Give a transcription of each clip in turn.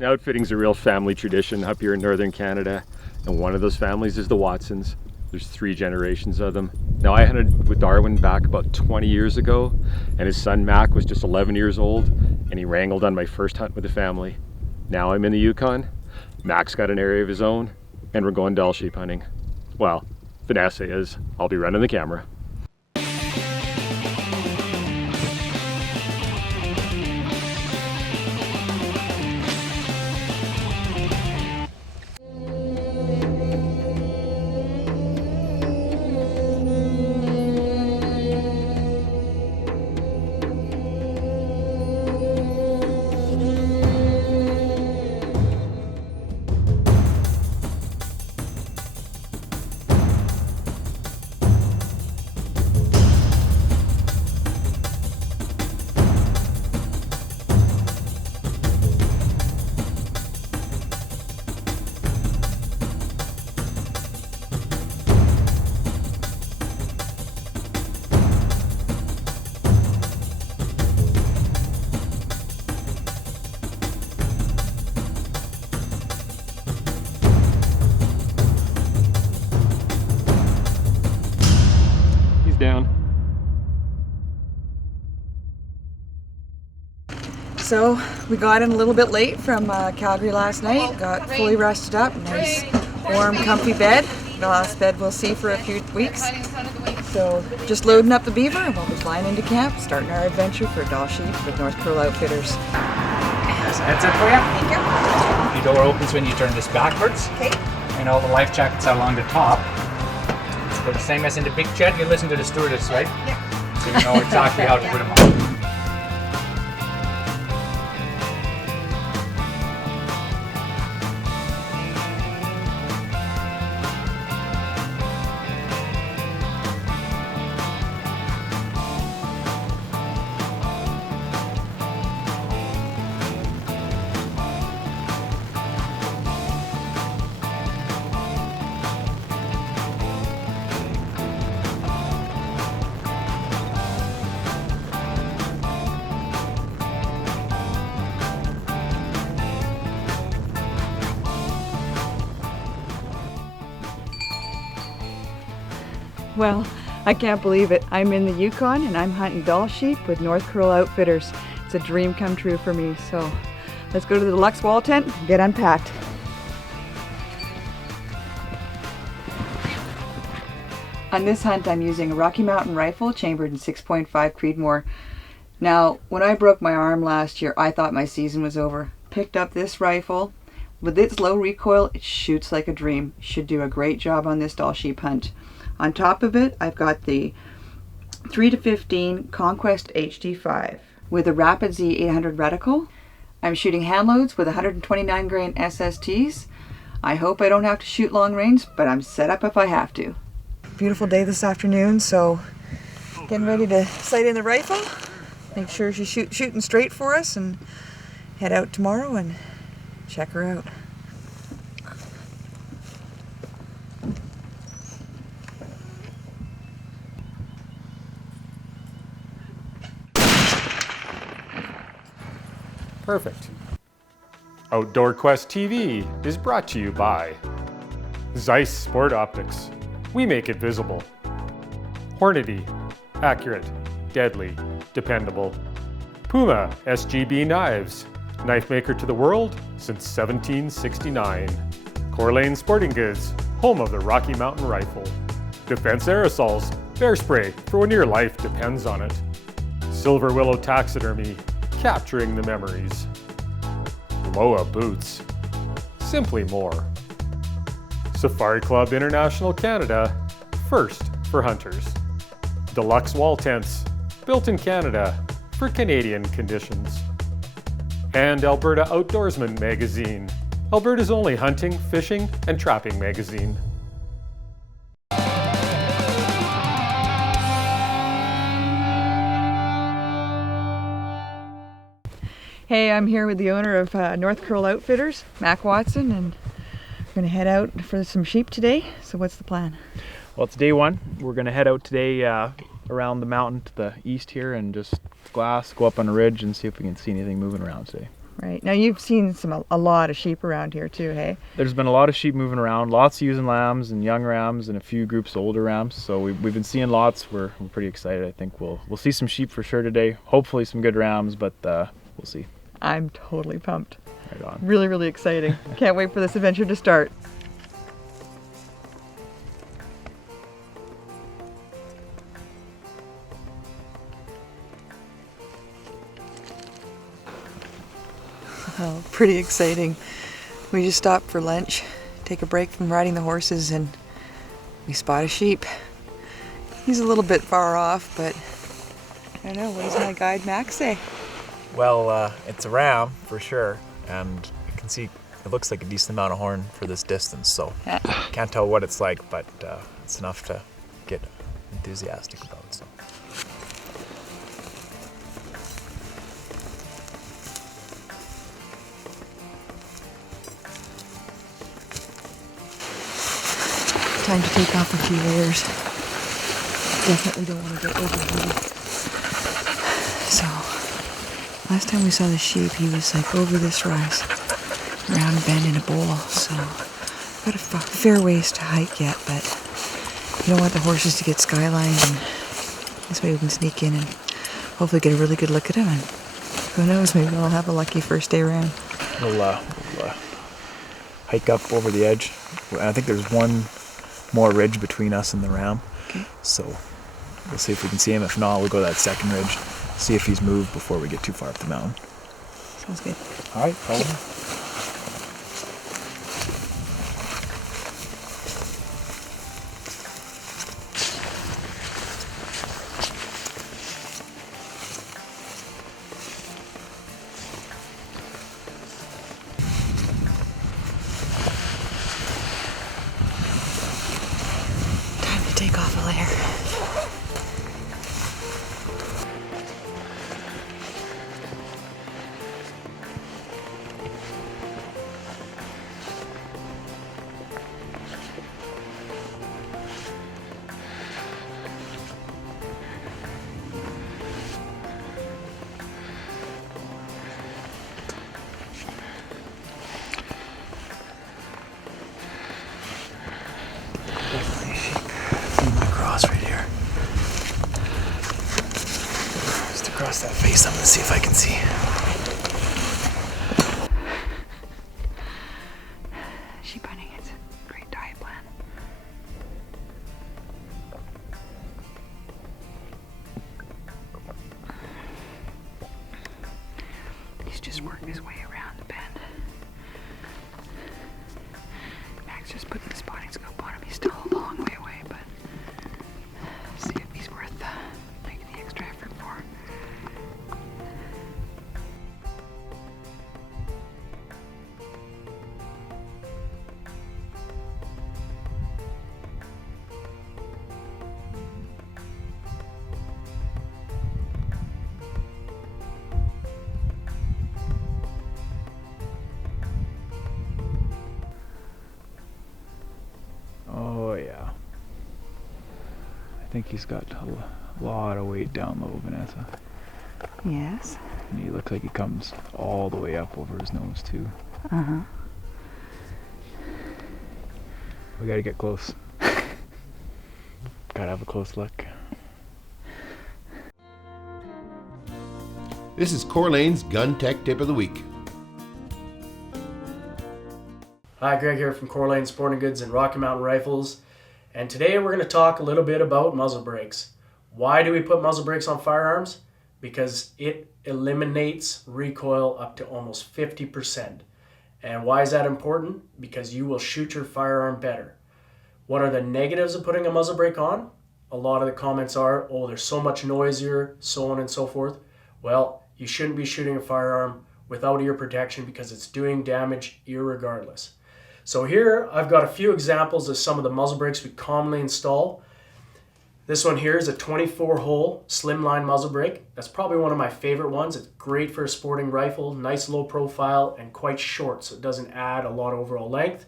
Now, outfitting's a real family tradition up here in northern Canada, and one of those families is the Watsons. There's 3 generations of them. Now, I hunted with Darwin back about 20 years ago, and his son Mac was just 11 years old, and he wrangled on my first hunt with the family. Now I'm in the Yukon. Mac's got an area of his own, and we're going Dall sheep hunting. Well, Vanessa is. I'll be running the camera. Down. So we got in a little bit late from Calgary last night, got fully rested up, nice warm comfy bed, the last bed we'll see for a few weeks. So just loading up the beaver and we'll be flying into camp, starting our adventure for Dall sheep with NorthCurl Outfitters. That's it for you. Thank you. The door opens when you turn this backwards. Okay. And all the life jackets are along the top. They're the same as in the big jet. You listen to the stewardess, right? Yeah. So you know exactly how to put them on. Well, I can't believe it. I'm in the Yukon and I'm hunting Dall sheep with NorthCurl Outfitters. It's a dream come true for me. So let's go to the deluxe wall tent and get unpacked. On this hunt, I'm using a Rocky Mountain rifle chambered in 6.5 Creedmoor. Now, when I broke my arm last year, I thought my season was over. Picked up this rifle. With its low recoil, it shoots like a dream. Should do a great job on this Dall sheep hunt. On top of it, I've got the 3-15 Conquest HD5 with a Rapid Z 800 reticle. I'm shooting hand loads with 129 grain SSTs. I hope I don't have to shoot long range, but I'm set up if I have to. Beautiful day this afternoon, so getting ready to sight in the rifle. Make sure she's shooting straight for us and head out tomorrow and check her out. Perfect. Outdoor Quest TV is brought to you by Zeiss Sport Optics. We make it visible. Hornady. Accurate. Deadly. Dependable. Puma SGB Knives. Knife maker to the world since 1769. Corlane Sporting Goods. Home of the Rocky Mountain Rifle. Defense Aerosols. Bear spray for when your life depends on it. Silver Willow Taxidermy. Capturing the memories. Loa Boots. Simply more. Safari Club International Canada. First for hunters. Deluxe Wall Tents. Built in Canada for Canadian conditions. And Alberta Outdoorsman Magazine. Alberta's only hunting, fishing, and trapping magazine. Hey, I'm here with the owner of NorthCurl Outfitters, Mac Watson, and we're going to head out for some sheep today. So what's the plan? Well, it's day one. We're going to head out today around the mountain to the east here and just glass, go up on a ridge and see if we can see anything moving around today. Right. Now you've seen a lot of sheep around here too, hey? There's been a lot of sheep moving around, lots using lambs and young rams and a few groups of older rams. So we've been seeing lots. We're pretty excited. I think we'll see some sheep for sure today. Hopefully some good rams, but we'll see. I'm totally pumped. Right on. Really, really exciting. Can't wait for this adventure to start. Oh, pretty exciting. We just stopped for lunch, take a break from riding the horses, and we spot a sheep. He's a little bit far off, but I don't know, what does my guide Max say? Well, it's a ram for sure, and you can see it looks like a decent amount of horn for this distance, so Yeah. can't tell what it's like, but it's enough to get enthusiastic about. So. Time to take off a few layers. Definitely don't want to get overheated. So, last time we saw the sheep, he was like over this rise, round bend in a bowl. So, got a fair ways to hike yet, but you don't want the horses to get skylined, and this way we can sneak in and hopefully get a really good look at him. And who knows, maybe we'll have a lucky first day around. We'll hike up over the edge. I think there's one more ridge between us and the ram. Okay. So we'll see if we can see him. If not, we'll go that second ridge, see if he's moved before we get too far up the mountain. Sounds good. All right, follow me. Time to take off a layer. Cross right here. Just across that face, I'm gonna see if I can see. Sheep hunting is a great diet plan. He's just working his way around the bend. Max just putting the spotting scope on him. He's still a long way away, but see if he's worth making the extra effort for. Oh yeah. I think he's got a lot of weight down low, Vanessa. Yes. And he looks like he comes all the way up over his nose too. Uh-huh. We gotta get close. Gotta have a close look. This is Corlane's Gun Tech Tip of the Week. Hi, Greg here from Corlane Sporting Goods and Rocky Mountain Rifles, and today we're going to talk a little bit about muzzle brakes. Why do we put muzzle brakes on firearms? Because it eliminates recoil up to almost 50%. And why is that important? Because you will shoot your firearm better. What are the negatives of putting a muzzle brake on? A lot of the comments are, oh, they're so much noisier, so on and so forth. Well, you shouldn't be shooting a firearm without ear protection because it's doing damage irregardless. So here I've got a few examples of some of the muzzle brakes we commonly install. This one here is a 24-hole slimline muzzle brake. That's probably one of my favorite ones. It's great for a sporting rifle, nice low profile and quite short, so it doesn't add a lot of overall length.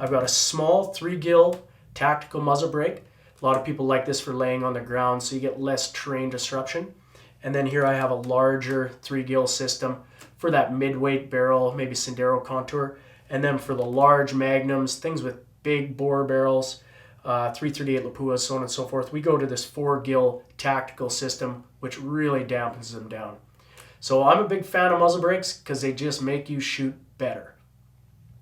I've got a small 3-gill tactical muzzle brake. A lot of people like this for laying on the ground so you get less terrain disruption. And then here I have a larger 3-gill system for that mid-weight barrel, maybe Sendero contour. And then for the large magnums, things with big bore barrels, 338 Lapuas, so on and so forth, we go to this 4-gill tactical system, which really dampens them down. So I'm a big fan of muzzle brakes because they just make you shoot better.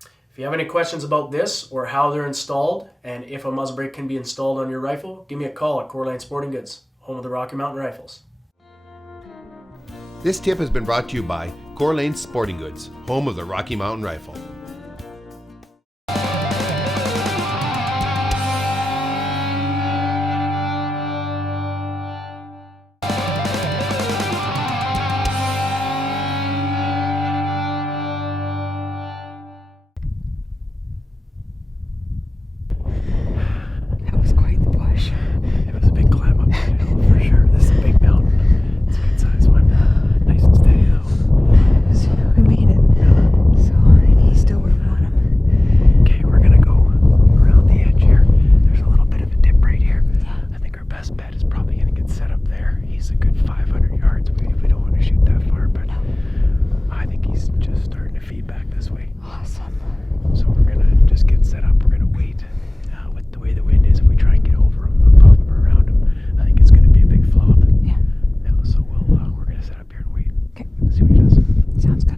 If you have any questions about this or how they're installed and if a muzzle brake can be installed on your rifle, give me a call at Coeur d'Alene Sporting Goods, home of the Rocky Mountain Rifles. This tip has been brought to you by Coeur d'Alene Sporting Goods, home of the Rocky Mountain Rifle. That was quite the push. It was a big climb up that hill for sure. This is a big mountain. It's a good sized one. Nice and steady though. So we made it. So, and he's still where we want him. Okay, we're gonna go around the edge here. There's a little bit of a dip right here. I think our best bet is probably gonna get set up there. He's a good 500 yards. We don't want to shoot that far, but I think he's just starting to feed back this way. Awesome. So we're gonna just get set up. We're gonna wait. With the way the wind is, if we try and get over him, above him, or around him, I think it's gonna be a big flop. Yeah. So we're gonna set up here and wait. Okay. See what he does. Sounds good.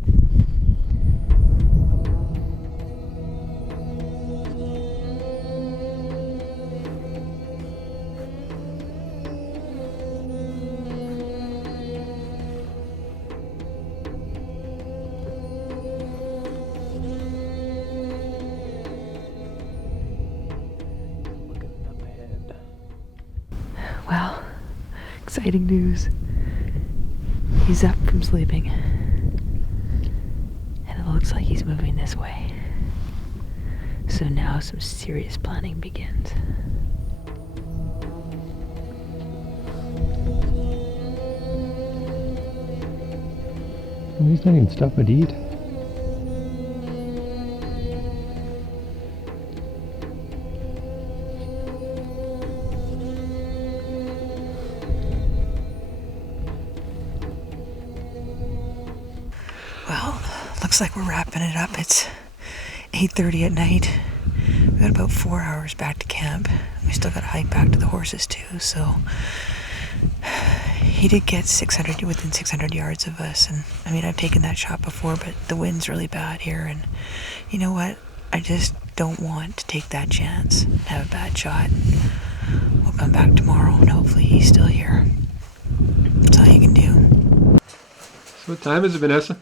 Well, exciting news. He's up from sleeping. And it looks like he's moving this way. So now some serious planning begins. Well, he's not even stopping to eat. Well, looks like we're wrapping it up. It's 8:30 at night. We got about 4 hours back to camp. We still got to hike back to the horses too, so he did get within 600 yards of us, and I mean, I've taken that shot before, but the wind's really bad here, and you know what? I just don't want to take that chance and have a bad shot. We'll come back tomorrow, and hopefully he's still here. That's all you can do. So what time is it, Vanessa?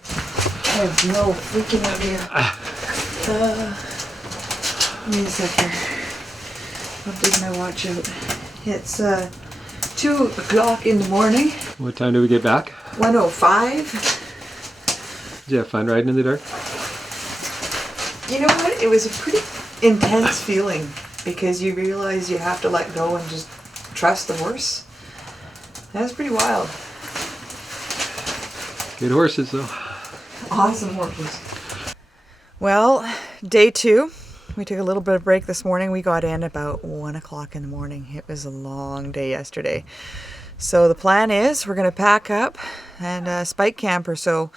I have no freaking idea. Give me a second. I'll dig my watch out. It's 2 o'clock in the morning. What time do we get back? 1:05. Did you have fun riding in the dark? You know what? It was a pretty intense feeling because you realize you have to let go and just trust the horse. That was pretty wild. Good horses, though. Awesome horses. Well, day 2. We took a little bit of break this morning. We got in about 1 o'clock in the morning. It was a long day yesterday. So the plan is we're going to pack up and spike camper. So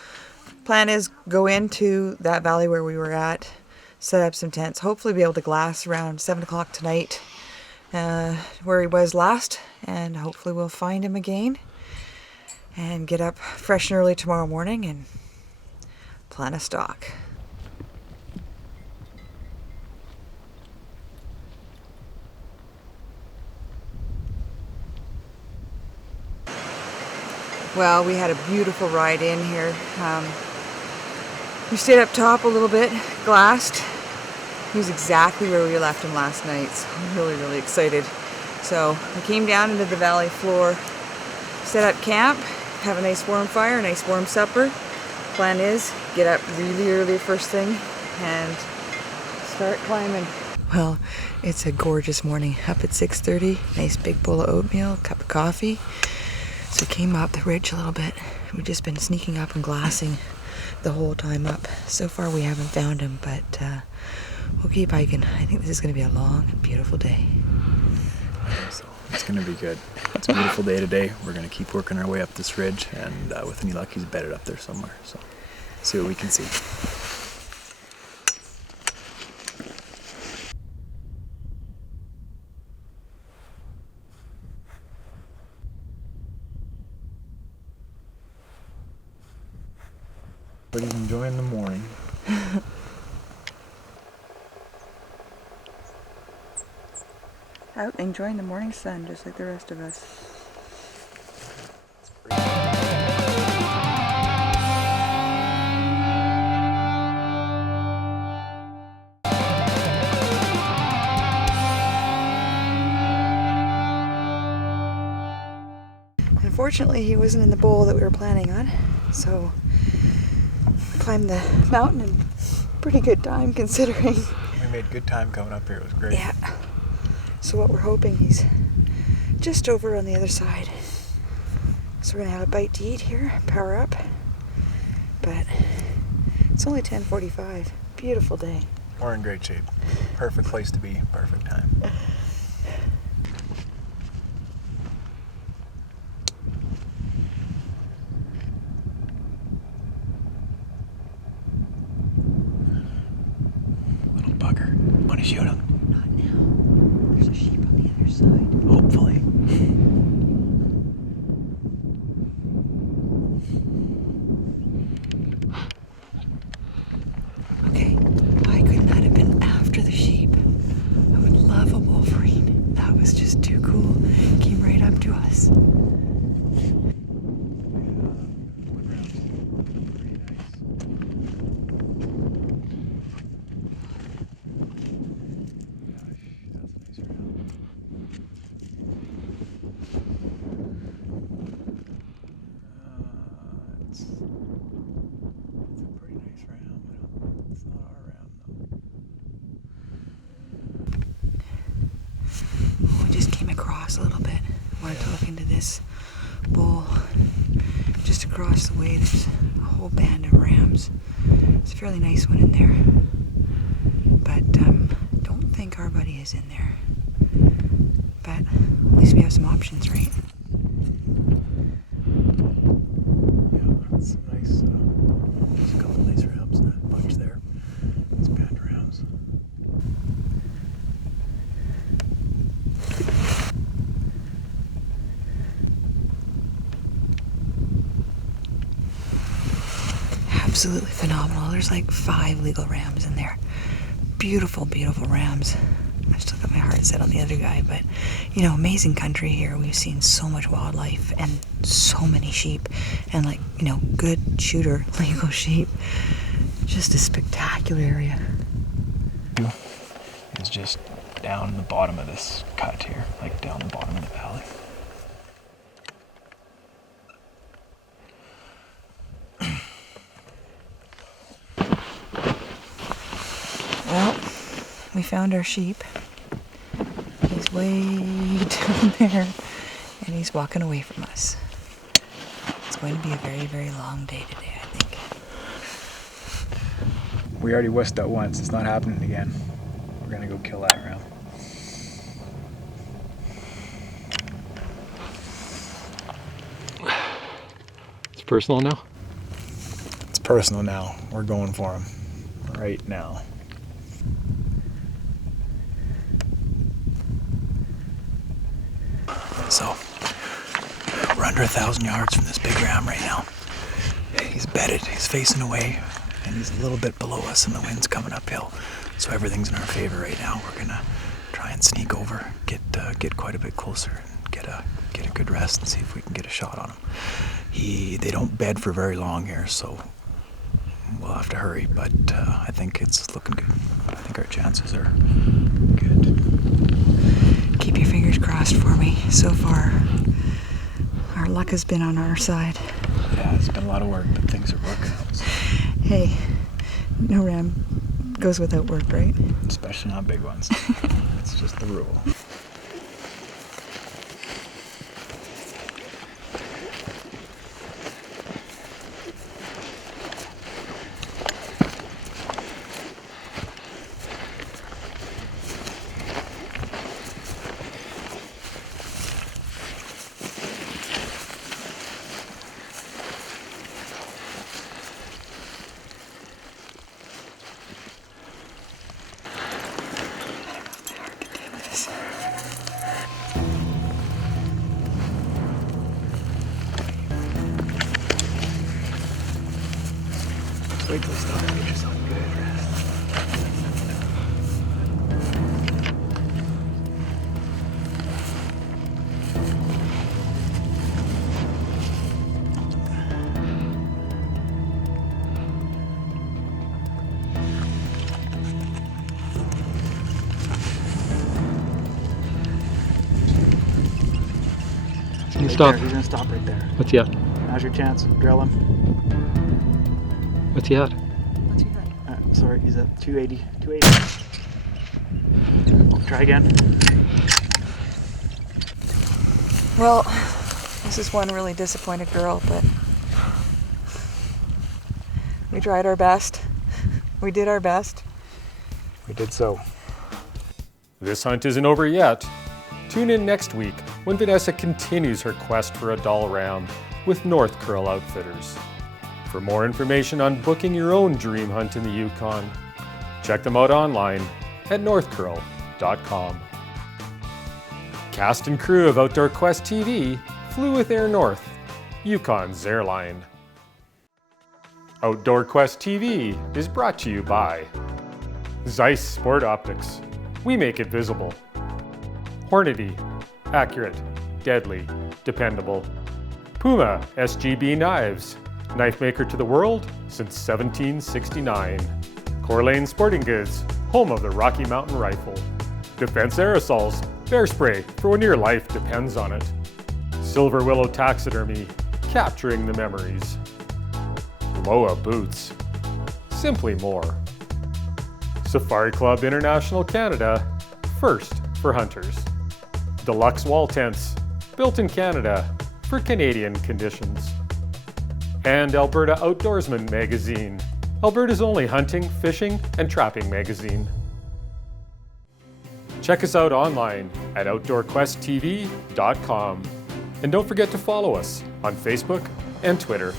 plan is go into that valley where we were at, set up some tents, hopefully be able to glass around 7 o'clock tonight where he was last, and hopefully we'll find him again and get up fresh and early tomorrow morning and plan a stalk. Well, we had a beautiful ride in here. We stayed up top a little bit, glassed. He was exactly where we left him last night, so I'm really, really excited. So we came down into the valley floor, set up camp, have a nice warm fire, a nice warm supper. Plan is get up really early first thing and start climbing. Well, it's a gorgeous morning. Up at 6:30, nice big bowl of oatmeal, cup of coffee. So we came up the ridge a little bit. We've just been sneaking up and glassing the whole time up. So far we haven't found him, but we'll keep hiking. I think this is going to be a long and beautiful day. So it's going to be good. It's a beautiful day today. We're going to keep working our way up this ridge, and with any luck, he's bedded up there somewhere. So see what we can see. But he's enjoying the morning. Out enjoying the morning sun just like the rest of us. Unfortunately, he wasn't in the bowl that we were planning on, so we climbed the mountain in pretty good time considering. We made good time coming up here. It was great. Yeah. So what we're hoping, he's just over on the other side. So we're gonna have a bite to eat here, power up. But it's only 10:45. Beautiful day. We're in great shape. Perfect place to be. Perfect time. Little bugger. Want to shoot him? Not now. There's a sheep on the other side. Hopefully. Okay, why couldn't that have been after the sheep? I would love a wolverine. That was just too cool. Came right up to us. We just came across a little bit while talking to this bull. Just across the way, there's a whole band of rams. It's a fairly nice one in there. But don't think our buddy is in there. But at least we have some options, right? Yeah, that's some nice, there's a couple nice rams in that bunch there. It's bad rams. Absolutely phenomenal. There's like 5 legal rams in there. Beautiful, beautiful rams. I still got my heart set on the other guy, but you know, amazing country here. We've seen so much wildlife and so many sheep and like, you know, good shooter, legal sheep. Just a spectacular area. Is just down the bottom of this cut here, like down the bottom of the valley. Well, we found our sheep. He's way down there and he's walking away from us. It's going to be a very, very long day today, I think. We already wussed that once. It's not happening again. We're gonna go kill that ram. It's personal now. It's personal now. We're going for him right now. So, we're under 1,000 yards from this big ram right now. He's bedded, he's facing away, and he's a little bit below us, and the wind's coming uphill. So everything's in our favor right now. We're gonna try and sneak over, get quite a bit closer, and get a good rest, and see if we can get a shot on him. They don't bed for very long here, so we'll have to hurry. But I think it's looking good. I think our chances are good. Keep your fingers crossed for me. So far, our luck has been on our side. Yeah, it's been a lot of work, but things are working out. So. Hey, no ram goes without work, right? Especially not big ones. It's just the rule. stop and get yourself a good rest. You stop. He's gonna stop right there. What's he at? Now's your chance. Drill him. What's he at? Sorry, he's at 280. 280. Oh, try again. Well, this is one really disappointed girl, but we tried our best. We did our best. We did so. This hunt isn't over yet. Tune in next week when Vanessa continues her quest for a Dall ram with NorthCurl Outfitters. For more information on booking your own dream hunt in the Yukon, check them out online at northcurl.com. Cast and crew of Outdoor Quest TV flew with Air North, Yukon's airline. Outdoor Quest TV is brought to you by Zeiss Sport Optics. We make it visible. Hornady, accurate, deadly, dependable. Puma SGB Knives, knife maker to the world since 1769. Corlane Sporting Goods, home of the Rocky Mountain Rifle. Defense Aerosols, bear spray for when your life depends on it. Silver Willow Taxidermy, capturing the memories. Loa Boots, simply more. Safari Club International Canada, first for hunters. Deluxe wall tents, built in Canada for Canadian conditions. And Alberta Outdoorsman magazine, Alberta's only hunting, fishing, and trapping magazine. Check us out online at OutdoorQuestTV.com. And don't forget to follow us on Facebook and Twitter.